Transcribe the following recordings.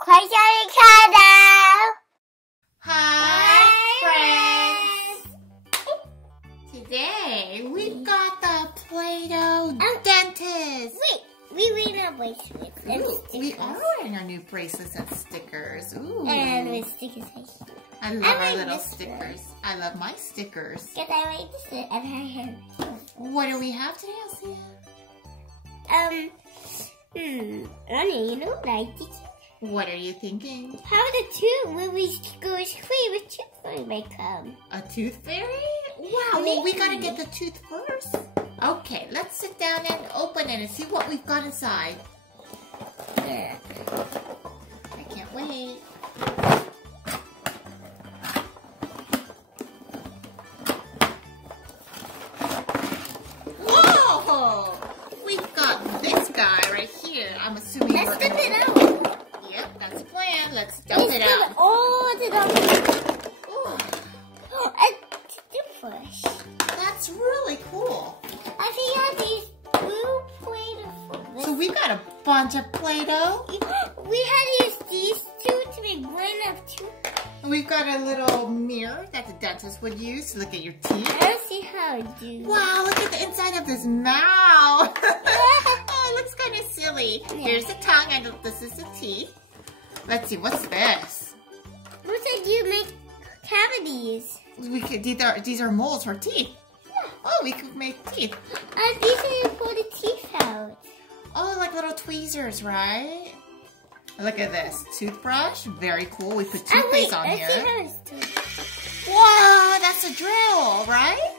Hi, friends! Today we've got the Play-Doh Dentist. Wait, we wearing our bracelets and stickers. We are wearing our new bracelets and stickers. Ooh. And with stickers right here. I love our little stickers. I love my stickers. Because I like this and I have. What do we have today, Elsa? Annie, you know what I think? What are you thinking? How the tooth when we go free with tooth fairy may come? A tooth fairy? Wow, well, we gotta get the tooth first. Okay, let's sit down and open it and see what we've got inside. Yeah. I can't wait. Whoa! We've got this guy right here. I'm assuming Let's we're dump gonna... it out. Yep, that's the plan. Let's dump it out. Oh, the dump. Ooh, A toothbrush. that's really cool. I think I have these blue Play-Doh. So we got a bunch of Play-Doh. We had to use these two to make one of two. And we've got a little mirror that the dentist would use to look at your teeth. Let's see how I do. Wow, look at the inside of this mouth. Oh, it looks kind of silly. Yeah. Here's the tongue and this is the teeth. Let's see, what's this? What did you make cavities? We could, these are molds for teeth. Yeah. Oh, we could make teeth. These are to pull the teeth out. Oh, like little tweezers, right? Look at this. Toothbrush. Very cool. We put toothpaste on here. Whoa, that's a drill, right?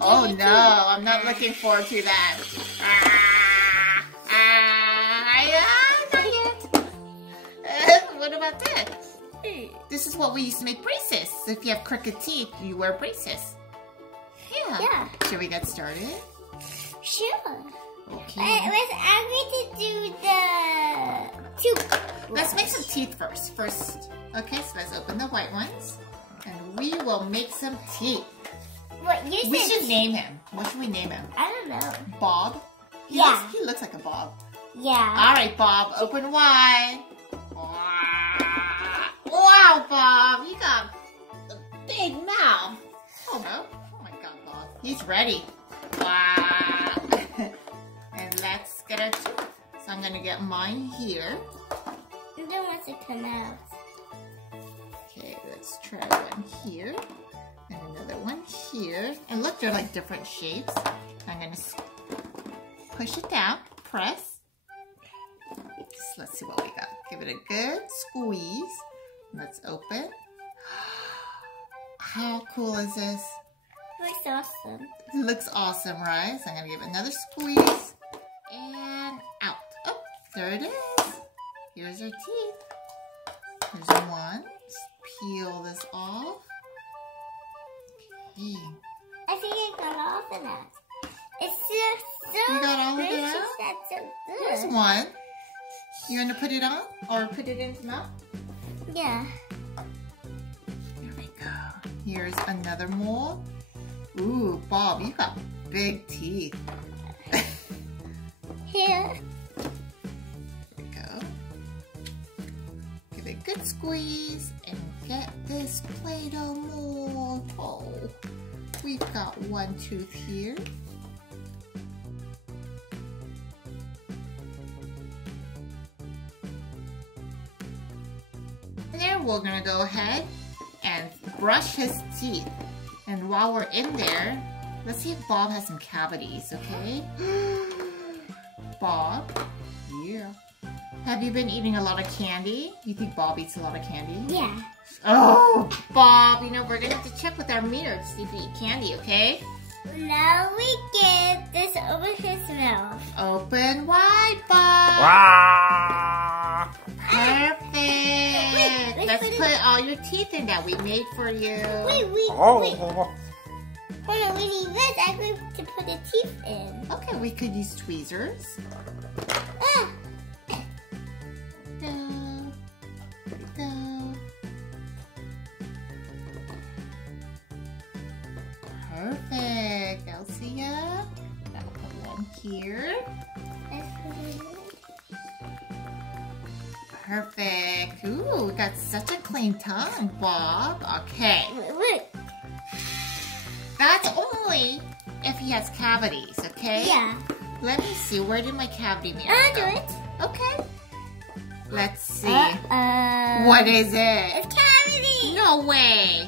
Oh no, I'm not looking forward to that. Not yet. What about this? This is what we used to make braces. If you have crooked teeth, you wear braces. Yeah. Should we get started? Sure. Okay. I'm going to do the tooth. Let's make some teeth first. Okay, so let's open the white ones. And we will make some teeth. We should name him. What should we name him? I don't know. Bob? Yeah. He looks like a Bob. Yeah. Alright, Bob. Open wide. Wow, Bob. You got a big mouth. Oh, no. Oh, my God, Bob. He's ready. Wow. And let's get our teeth. So I'm going to get mine here. I don't want to come out. Okay, let's try one here. And another one here. And look, they're like different shapes. I'm going to push it down. Press. So let's see what we got. Give it a good squeeze. Let's open. How cool is this? Looks awesome. It looks awesome, right? So I'm going to give it another squeeze. And out. Oh, there it is. Here's our teeth. Here's one. Just peel this off. Okay. I think I got all of that. It's so You got all of it delicious. out? That's so good. Here's one. You want to put it on? Or put it in his mouth? Yeah. There we go. Here's another mold. Ooh, Bob, you got big teeth. Here. There we go. Give it a good squeeze and get this Play-Doh mold. Oh, we've got one tooth here. And then we're gonna go ahead and brush his teeth. And while we're in there, let's see if Bob has some cavities, okay? Bob, yeah. Have you been eating a lot of candy? You think Bob eats a lot of candy? Yeah. Oh, Bob, you know, we're gonna have to check with our mirror to see if we eat candy, okay? Now we get this over his mouth. Open wide, Bob. Wow. Perfect. Let's put all your teeth in that we made for you. Wait. Oh. Hold on, we need this. I'm going to put the teeth in. Okay, we could use tweezers. Ah. Go. Go. Perfect. Elsa. Gotta put one here. Let's put it in. Perfect. Ooh, we got such a clean tongue, Bob. Okay. Wait. That's only if he has cavities, okay? Yeah. Let me see. Where did my cavity mirror I'll go? do it. Okay. Let's see. Uh-oh. What is it? It's cavity. No way.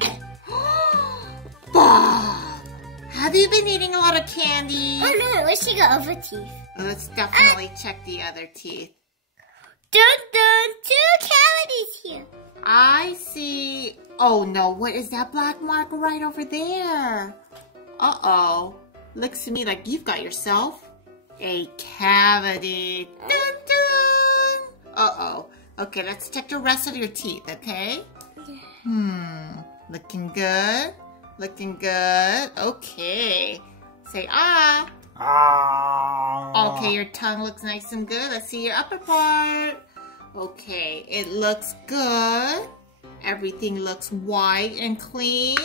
Bob, have you been eating a lot of candy? Oh no, we should go over teeth. Let's definitely check the other teeth. Dun dun, 2 cavities here. I see. Oh no, what is that black mark right over there? Uh-oh. Looks to me like you've got yourself a cavity. Dun dun. Uh-oh. Okay, let's check the rest of your teeth, okay? Looking good. Looking good. Okay. Say ah. Ah. Okay, your tongue looks nice and good. Let's see your upper part. Okay, it looks good. Everything looks white and clean.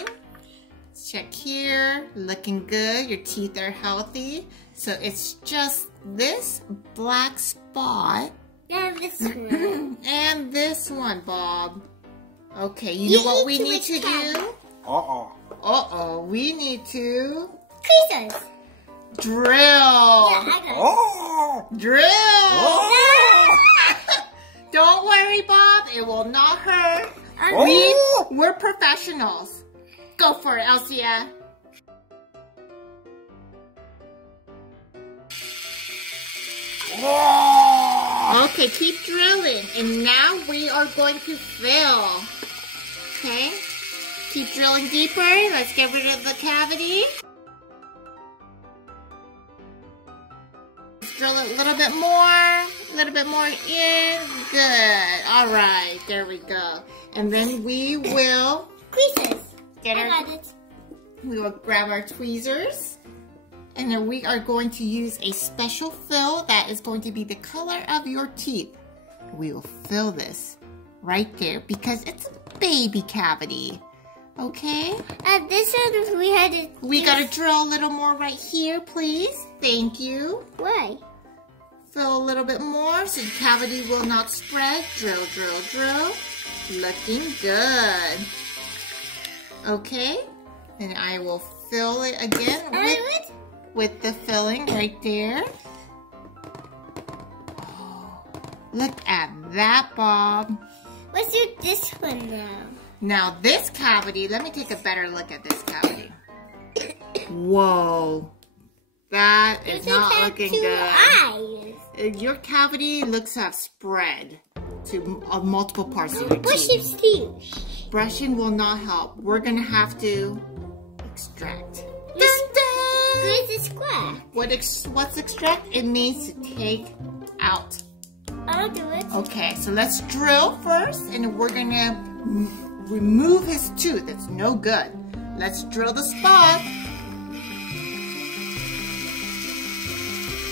Let's check here. Looking good. Your teeth are healthy. So it's just this black spot. Yeah, this one. And this one, Bob. Okay, you know what we need to do? Uh-oh. Uh-oh, we need to Creases. drill. Yeah, I got it. Oh. Drill. Oh. Don't worry, Bob. It will not hurt. Oh. We're professionals. Go for it, Elsa. Oh. Okay, keep drilling. And now we are going to fill. Okay? Keep drilling deeper. Let's get rid of the cavity. Let's drill it a little bit more in. Good. All right, there we go. And then we will Creases. get I our, got it. we will grab our tweezers. And then we are going to use a special fill that is going to be the color of your teeth. We will fill this right there because it's a baby cavity. Okay? This one we had it. We gotta drill a little more right here, please. Thank you. Why? Fill a little bit more so the cavity will not spread. Drill, drill, drill. Looking good. Okay? And I will fill it again with the filling right there. Oh, look at that, Bob. Let's do this one now. Now this cavity, let me take a better look at this cavity. Whoa. That is not looking good. Eyes. Your cavity looks to have spread to multiple parts of your Brush teeth. your teeth. Brushing will not help. We're gonna have to extract. Where's the square? What's extract? It means to take out. I'll do it. Okay, so let's drill first, and we're gonna remove his tooth. It's no good. Let's drill the spot.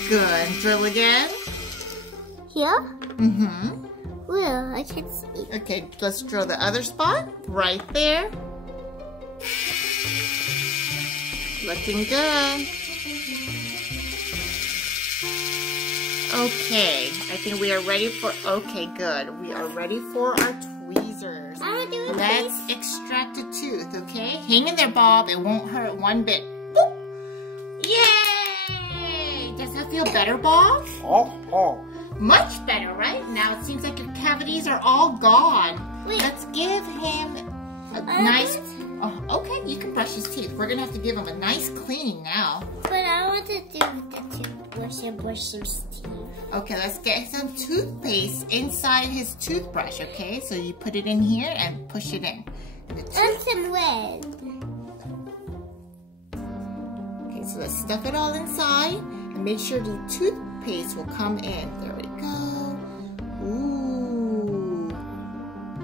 Good. Drill again. Here? Mm-hmm. Well, I can't see. Okay, let's drill the other spot. Right there. Looking good. Okay, I think we are ready for, okay, good. We are ready for our tweezers. I'll do it. Let's extract a tooth, okay? Hang in there, Bob. It won't hurt one bit. Boop. Yay! Does that feel better, Bob? Oh. Much better, right? Now it seems like your cavities are all gone. Wait. Let's give him a nice... Oh, okay, you can brush his teeth. We're gonna have to give him a nice cleaning now. But I want to do the toothbrush and brush his teeth. Okay, let's get some toothpaste inside his toothbrush, okay? So you put it in here and push it in. And some red. Okay, so let's stuff it all inside and make sure the toothpaste will come in. There we go. Ooh.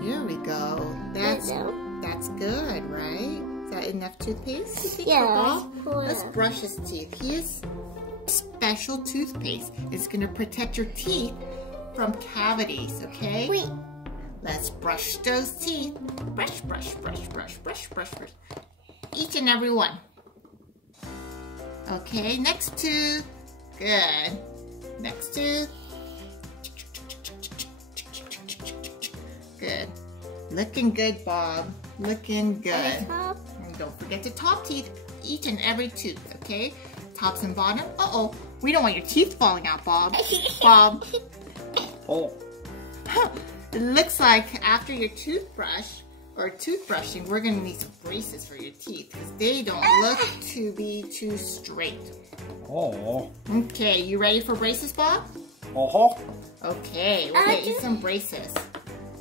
Here we go. That's good, right? Is that enough toothpaste, you think, Yeah. for Bob? Let's brush his teeth. Here's special toothpaste. It's going to protect your teeth from cavities, okay? Wait. Let's brush those teeth. Brush, brush, brush, brush, brush, brush, brush. Each and every one. Okay, next tooth. Good. Next tooth. Looking good, Bob. Looking good. And the top. And don't forget to top teeth each and every tooth, okay? Tops and bottom. Uh-oh. We don't want your teeth falling out, Bob. Bob. Oh. It looks like after your toothbrush or toothbrushing, we're gonna need some braces for your teeth because they don't look to be too straight. Oh. Okay, you ready for braces, Bob? Uh-huh. Okay, we'll get you some braces.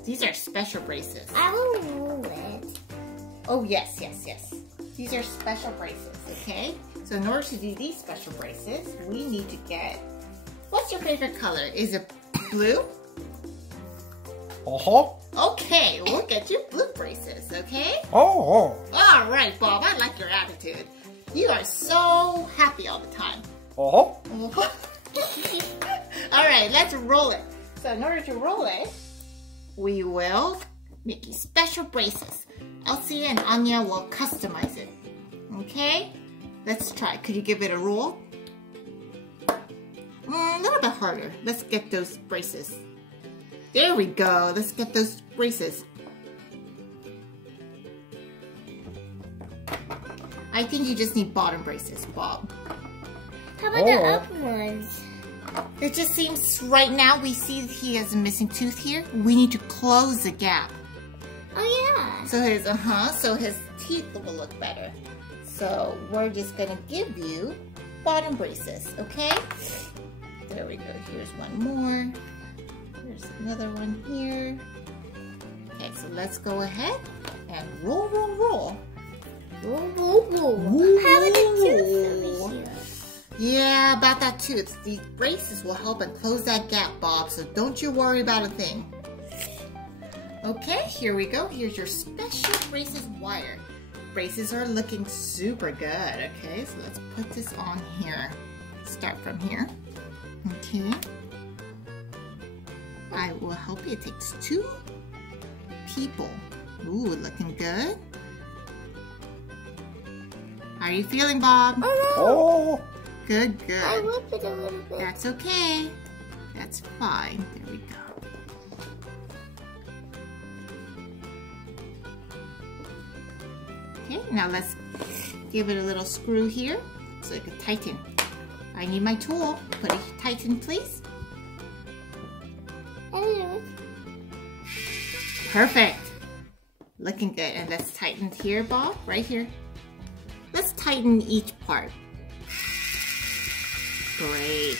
These are special braces. I will rule it. Oh, yes, yes, yes. These are special braces, okay? So in order to do these special braces, we need to get... What's your favorite color? Is it blue? Uh-huh. Okay, we'll get you blue braces, okay? Oh. All right, Bob, I like your attitude. You are so happy all the time. Uh-huh. All right, let's roll it. So in order to roll it, we will make you special braces. Elsa and Annya will customize it. Okay? Let's try. Could you give it a roll? A little bit harder. Let's get those braces. There we go. Let's get those braces. I think you just need bottom braces, Bob. How about the up ones? It just seems right now we see he has a missing tooth here. We need to close the gap. Oh yeah. So his teeth will look better. So we're just gonna give you bottom braces, okay? There we go. Here's one more. There's another one here. Okay, so let's go ahead and roll, roll, roll. Roll, roll, roll. How about the tooth over here? Yeah, about that tooth. These braces will help and close that gap, Bob, so don't you worry about a thing. Okay, here we go. Here's your special braces wire. Braces are looking super good, okay? So let's put this on here. Start from here. Okay. I will help you. It takes 2 people. Ooh, looking good. How are you feeling, Bob? Oh. Good, I good. whipped it a little bit. That's okay. That's fine. There we go. Okay, now let's give it a little screw here so it can tighten. I need my tool. Put it tighten, please. Perfect. Looking good. And let's tighten here, Bob. Right here. Let's tighten each part. Great.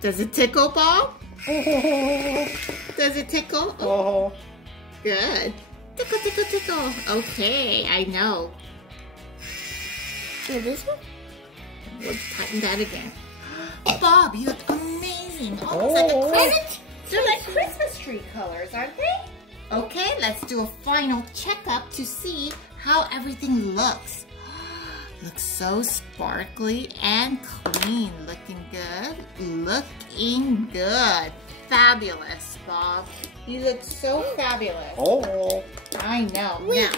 Does it tickle, Bob? Does it tickle? Oh, good. Tickle, tickle, tickle. Okay, I know. So this one? We'll tighten that again. Bob, you look amazing. Almost like a Christmas. They're like Christmas tree colors, aren't they? Okay, let's do a final checkup to see how everything looks. Looks so sparkly and clean. Looking good. Looking good. Fabulous, Bob. You look so fabulous. Oh. I know. Wait.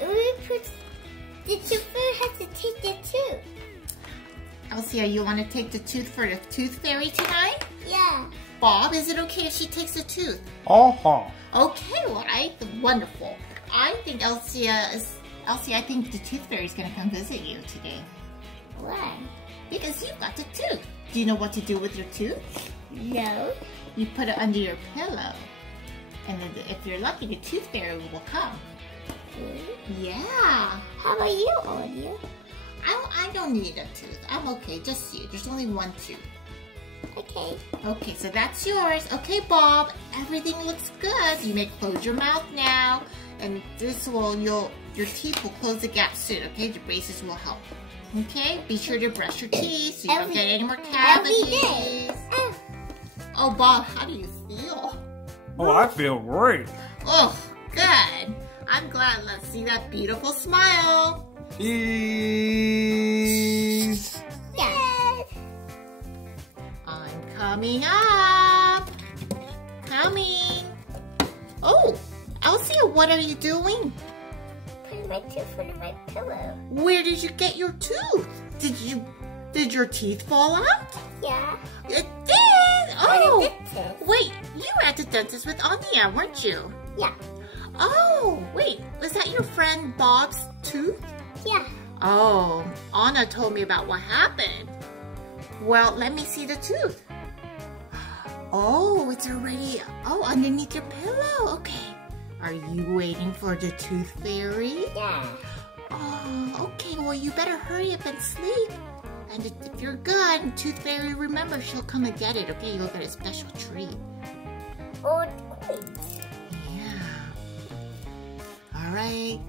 Now, We put the tooth has to take the tooth. Elsa, you want to take the tooth for the tooth fairy tonight? Yeah. Bob, is it okay if she takes the tooth? Uh-huh. Okay, well, wonderful. I think Elsie, I think the tooth fairy is going to come visit you today. Why? Because you've got the tooth. Do you know what to do with your tooth? No. You put it under your pillow. And then if you're lucky, the tooth fairy will come. Really? Yeah. How about you, Olivia? I don't need a tooth. I'm okay, just you. There's only one tooth. Okay. Okay, so that's yours. Okay, Bob, everything looks good. You may close your mouth now. And this will, your teeth will close the gap soon, okay? The braces will help. Okay, be sure to brush your teeth so you don't get any more cavities. Every day. Oh, Bob, how do you feel? Oh, I feel great. Oh, good. I'm glad. Let's see that beautiful smile. Cheese. Yes. I'm coming up. Coming. Oh, Elsa, what are you doing? Put my tooth under my pillow. Where did you get your tooth? Did your teeth fall out? Yeah. It did? Oh, Dentist. wait, you were at the dentist with Annya, weren't you? Yeah. Oh, wait, was that your friend Bob's tooth? Yeah. Oh, Anna told me about what happened. Well, let me see the tooth. Oh, it's already, underneath your pillow. Okay. Are you waiting for the tooth fairy? Yeah. Oh, okay. Well, you better hurry up and sleep. And if you're good, tooth fairy, remember, she'll come and get it, okay? You'll get a special treat. Oh, wait. Yeah. All right.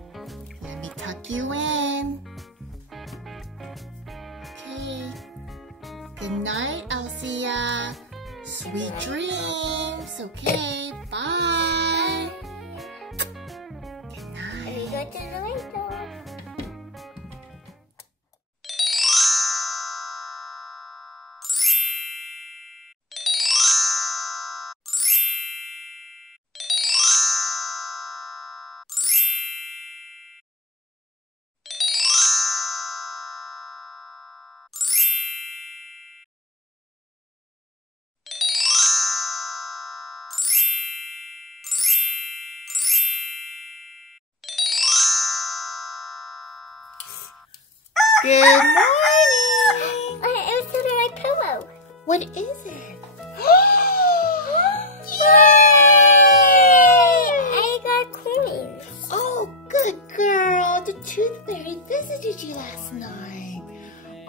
Let me tuck you in. Okay. Good night, Elsa. Sweet dreams. Okay, bye. Good Let me night. go to the window. Good morning. It was under my pillow. What is it? I got coins. Oh, good girl. The tooth fairy visited you last night.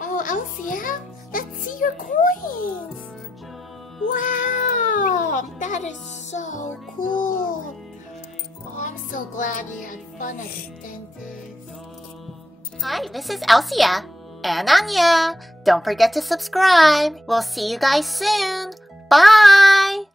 Oh, Elsa, let's see your coins. Wow, that is so cool. Oh, I'm so glad you had fun at the dentist. Hi, this is Elsa and Annya. Don't forget to subscribe. We'll see you guys soon. Bye.